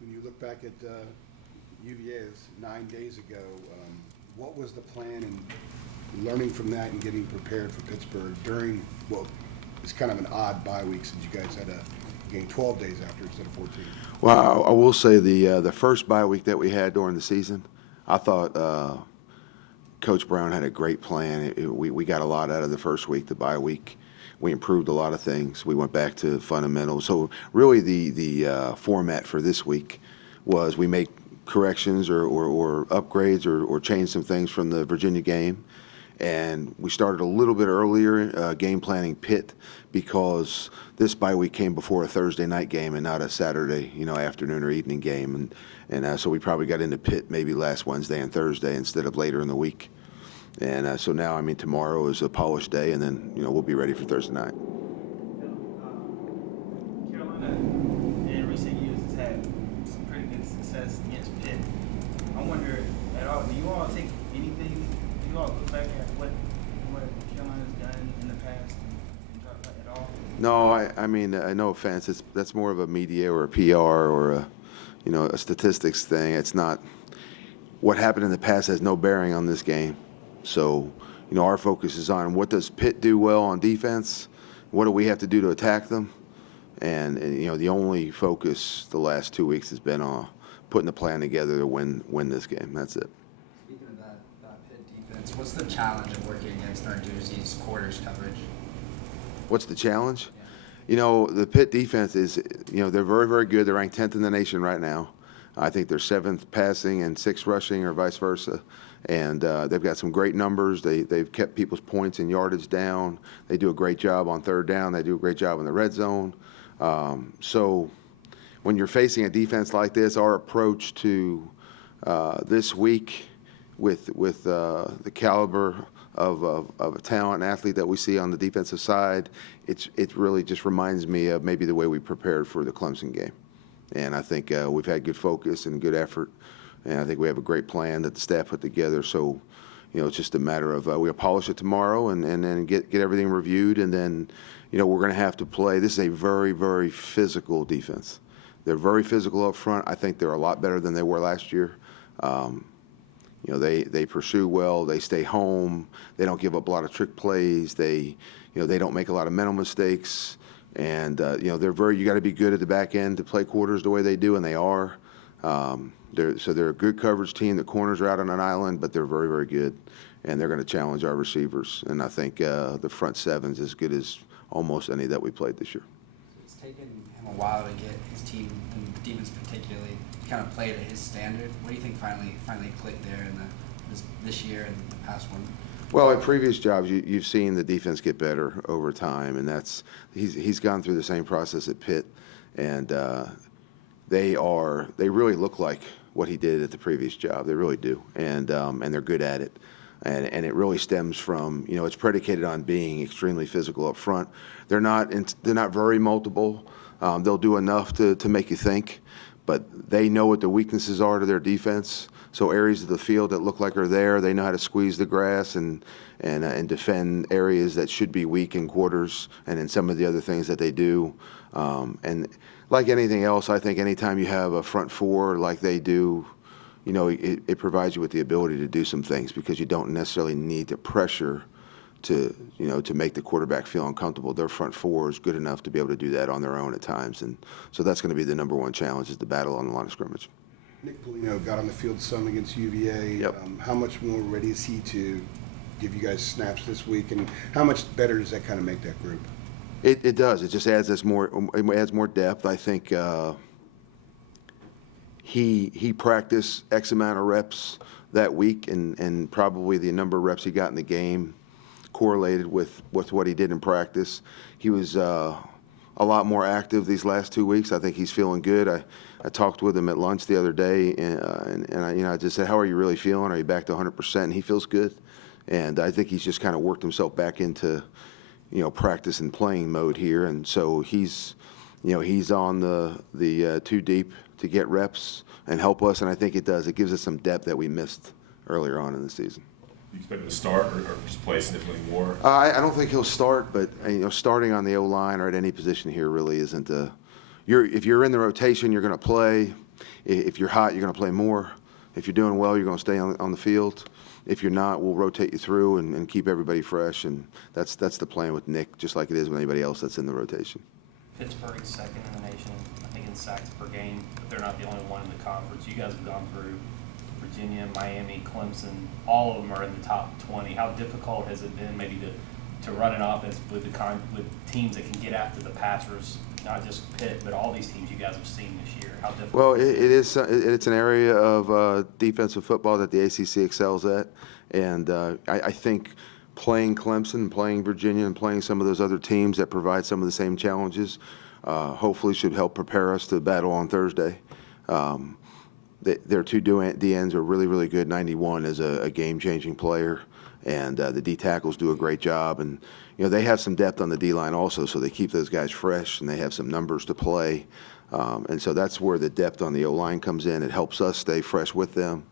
When you look back at UVA's 9 days ago, what was the plan in learning from that and getting prepared for Pittsburgh during, well, it's kind of an odd bye week since you guys had a game 12 days after instead of 14? Well, I will say the first bye week that we had during the season, I thought Coach Brown had a great plan. We got a lot out of the first week, the bye week. We improved a lot of things. We went back to fundamentals. So really the format for this week was we make corrections or upgrades or change some things from the Virginia game. And we started a little bit earlier game planning Pitt because this bye week came before a Thursday night game and not a Saturday, afternoon or evening game. And so we probably got into Pitt maybe last Wednesday and Thursday instead of later in the week. And so now, tomorrow is a polished day, and then, we'll be ready for Thursday night. Carolina in recent years has had some pretty good success against Pitt. I wonder at all, do you all take anything, do you all look back at what Carolina's done in the past and talk about it at all? No, no offense. That's more of a media or a PR or a statistics thing. It's not what happened in the past has no bearing on this game. So, our focus is on what does Pitt do well on defense? What do we have to do to attack them? And the only focus the last 2 weeks has been on putting the plan together to win this game. That's it. Speaking of that Pitt defense, what's the challenge of working against our Jersey's quarters coverage? What's the challenge? Yeah. The Pitt defense is, they're very, very good. They're ranked 10th in the nation right now. I think they're 7th passing and 6th rushing or vice versa. And they've got some great numbers. They've kept people's points and yardage down. They do a great job on third down. They do a great job in the red zone. So when you're facing a defense like this, our approach to this week with the caliber of a talent and athlete that we see on the defensive side, it really just reminds me of maybe the way we prepared for the Clemson game. And I think we've had good focus and good effort. And I think we have a great plan that the staff put together. So, it's just a matter of we'll polish it tomorrow and then get everything reviewed. And then, we're going to have to play. This is a very, very physical defense. They're very physical up front. I think they're a lot better than they were last year. They pursue well. They stay home. They don't give up a lot of trick plays. They don't make a lot of mental mistakes. And, they're you got to be good at the back end to play quarters the way they do, and they are. They're a good coverage team. The corners are out on an island, but they're very, very good, and they're going to challenge our receivers. And I think the front seven's as good as almost any that we played this year. So it's taken him a while to get his team, and defense particularly, kind of play to his standard. What do you think finally clicked there in this year and the past one? Well, at previous jobs, you've seen the defense get better over time, and he's gone through the same process at Pitt, and they really look like what he did at the previous job. They really do, and they're good at it, and it really stems from it's predicated on being extremely physical up front. They're not very multiple. They'll do enough to make you think, but they know what the weaknesses are to their defense. So areas of the field that look like are there, they know how to squeeze the grass and defend areas that should be weak in quarters and in some of the other things that they do. And like anything else, I think anytime you have a front four like they do, it provides you with the ability to do some things because you don't necessarily need to pressure to make the quarterback feel uncomfortable. Their front four is good enough to be able to do that on their own at times. And so that's going to be the number one challenge is the battle on the line of scrimmage. Nick Polino got on the field some against UVA. Yep. How much more ready is he to give you guys snaps this week, and how much better does that kind of make that group? It does. It just adds more depth. I think he practiced X amount of reps that week, and probably the number of reps he got in the game correlated with what he did in practice. He was a lot more active these last 2 weeks. I think he's feeling good. I talked with him at lunch the other day, and I just said, "How are you really feeling? Are you back to 100%?" And he feels good, and I think he's just kind of worked himself back into practice and playing mode here, and so he's on the two deep to get reps and help us, and I think it does. It gives us some depth that we missed earlier on in the season. Do you expect him to start or just play significantly more? I don't think he'll start, but starting on the O-line or at any position here really isn't if you're in the rotation, you're going to play. if you're hot, you're going to play more. If you're doing well, you're going to stay on the field. If you're not, we'll rotate you through and keep everybody fresh. And that's the plan with Nick, just like it is with anybody else that's in the rotation. Pittsburgh is second in the nation, I think, in sacks per game, but they're not the only one in the conference. You guys have gone through Virginia, Miami, Clemson. All of them are in the top 20. How difficult has it been maybe to run an offense with with teams that can get after the passers, not just Pitt, but all these teams you guys have seen this year? How difficult? Well, it's an area of defensive football that the ACC excels at, and I think playing Clemson, playing Virginia, and playing some of those other teams that provide some of the same challenges, hopefully should help prepare us to battle on Thursday. Their two DNs are really, really good. 91 is a game-changing player, and the D tackles do a great job. And they have some depth on the D line also, so they keep those guys fresh, and they have some numbers to play. And so that's where the depth on the O line comes in. It helps us stay fresh with them.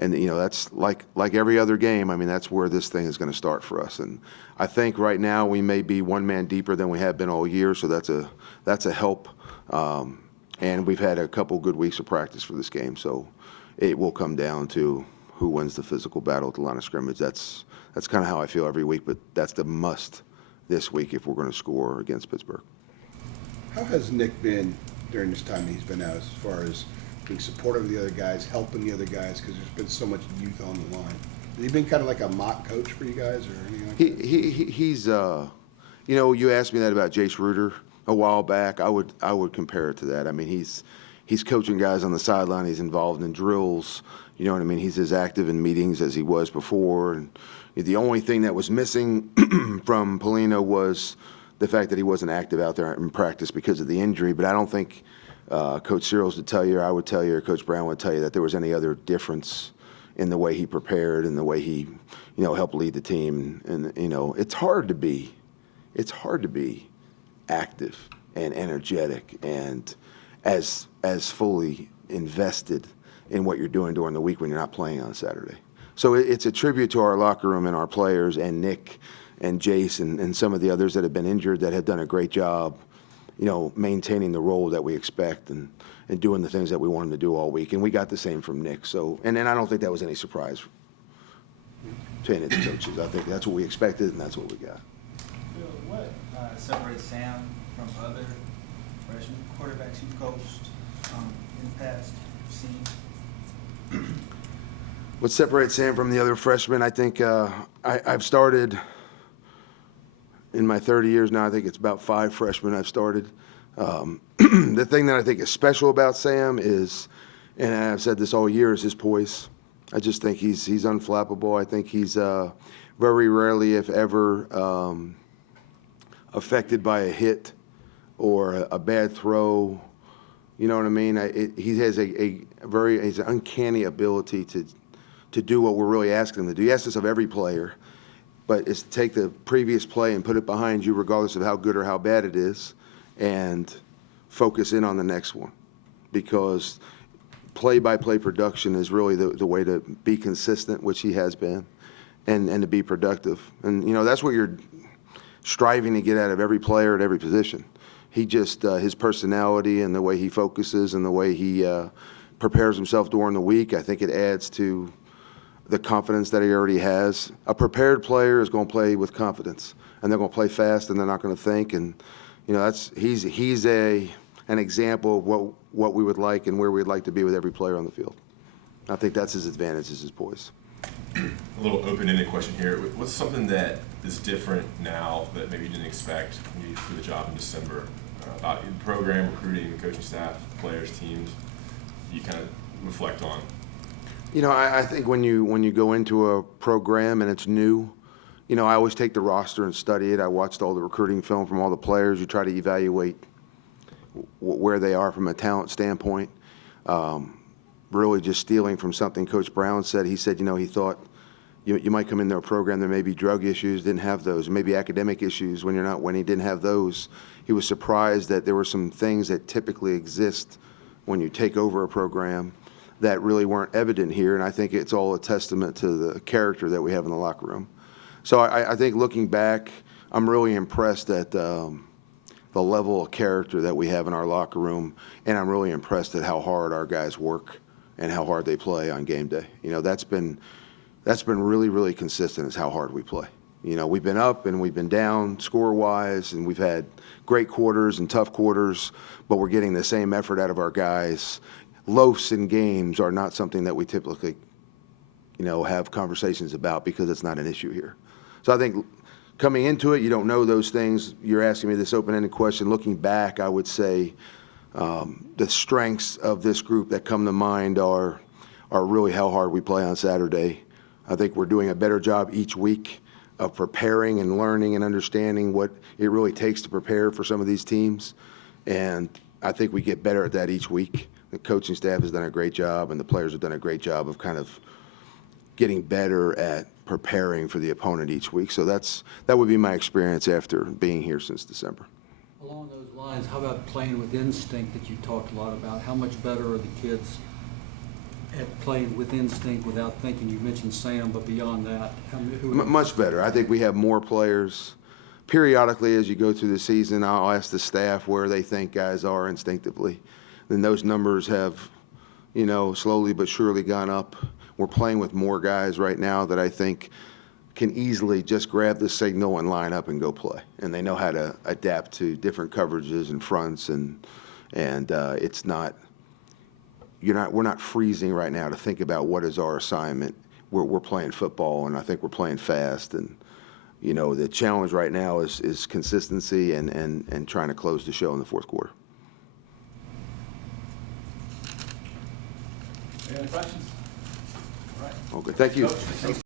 And that's like every other game. I mean, that's where this thing is going to start for us. And I think right now we may be one man deeper than we have been all year, so that's a help. And we've had a couple good weeks of practice for this game, so it will come down to who wins the physical battle at the line of scrimmage. That's kind of how I feel every week, but that's the must this week if we're going to score against Pittsburgh. How has Nick been during this time he's been out, as far as being supportive of the other guys, helping the other guys, because there's been so much youth on the line? Has he been kind of like a mock coach for you guys or anything like that? He's you asked me that about Jace Ruder a while back. I would compare it to that. I mean, he's coaching guys on the sideline. He's involved in drills. You know what I mean? He's as active in meetings as he was before. And the only thing that was missing from Polino was the fact that he wasn't active out there in practice because of the injury. But I don't think Coach Searles would tell you, or I would tell you, or Coach Brown would tell you that there was any other difference in the way he prepared and the way he, helped lead the team. And it's hard to be active and energetic and as fully invested in what you're doing during the week when you're not playing on Saturday. So it's a tribute to our locker room and our players and Nick and Jace and some of the others that have been injured that have done a great job, maintaining the role that we expect and doing the things that we want them to do all week. And we got the same from Nick. So, and then I don't think that was any surprise to any of the coaches. I think that's what we expected and that's what we got. Phil, what separates Sam from other freshman quarterbacks you've coached in the past seasons? What separates Sam from the other freshmen, I think I've started in my 30 years now, I think it's about 5 freshmen I've started. The thing that I think is special about Sam is, and I've said this all year, is his poise. I just think he's unflappable. I think he's very rarely, if ever, affected by a hit or a bad throw. You know what I mean? He has he's an uncanny ability to do what we're really asking him to do. He asks us of every player, but it's to take the previous play and put it behind you regardless of how good or how bad it is and focus in on the next one, because play-by-play production is really the way to be consistent, which he has been, and to be productive. And, that's what you're striving to get out of every player at every position. He just, his personality and the way he focuses and the way he prepares himself during the week, I think it adds to the confidence that he already has. A prepared player is going to play with confidence, and they're going to play fast, and they're not going to think. And he's an example of what we would like and where we'd like to be with every player on the field. I think that's his advantage, is his poise. A little open-ended question here. What's something that is different now that maybe you didn't expect when you took the job in December about the program, recruiting, the coaching staff, players, teams? You kind of reflect on. I think when you go into a program and it's new, I always take the roster and study it. I watched all the recruiting film from all the players. You try to evaluate where they are from a talent standpoint. Really just stealing from something Coach Brown said. He said, he thought you might come into a program, there may be drug issues, didn't have those, maybe academic issues when he didn't have those. He was surprised that there were some things that typically exist when you take over a program that really weren't evident here, and I think it's all a testament to the character that we have in the locker room. So I think looking back, I'm really impressed at the level of character that we have in our locker room, and I'm really impressed at how hard our guys work and how hard they play on game day. You know, that's been really, really consistent, is how hard we play. You know, we've been up and we've been down score-wise, and we've had great quarters and tough quarters, but we're getting the same effort out of our guys. Loafs in games are not something that we typically, you know, have conversations about, because it's not an issue here. So I think coming into it, you don't know those things. You're asking me this open-ended question. Looking back, I would say the strengths of this group that come to mind are really how hard we play on Saturday. I think we're doing a better job each week of preparing and learning and understanding what it really takes to prepare for some of these teams. And I think we get better at that each week. The coaching staff has done a great job, and the players have done a great job of kind of getting better at preparing for the opponent each week. So that would be my experience after being here since December. Along those lines, how about playing with instinct that you talked a lot about? How much better are the kids at playing with instinct without thinking? You mentioned Sam, but beyond that, Much better. I think we have more players. Periodically, as you go through the season, I'll ask the staff where they think guys are instinctively. Then those numbers have, you know, slowly but surely gone up. We're playing with more guys right now that I think can easily just grab the signal and line up and go play. And they know how to adapt to different coverages and fronts, and it's not, we're not freezing right now to think about what is our assignment. We're playing football, and I think we're playing fast. And, you know, the challenge right now is consistency and trying to close the show in the fourth quarter. Any other questions? All right. Okay, thank you. Coach,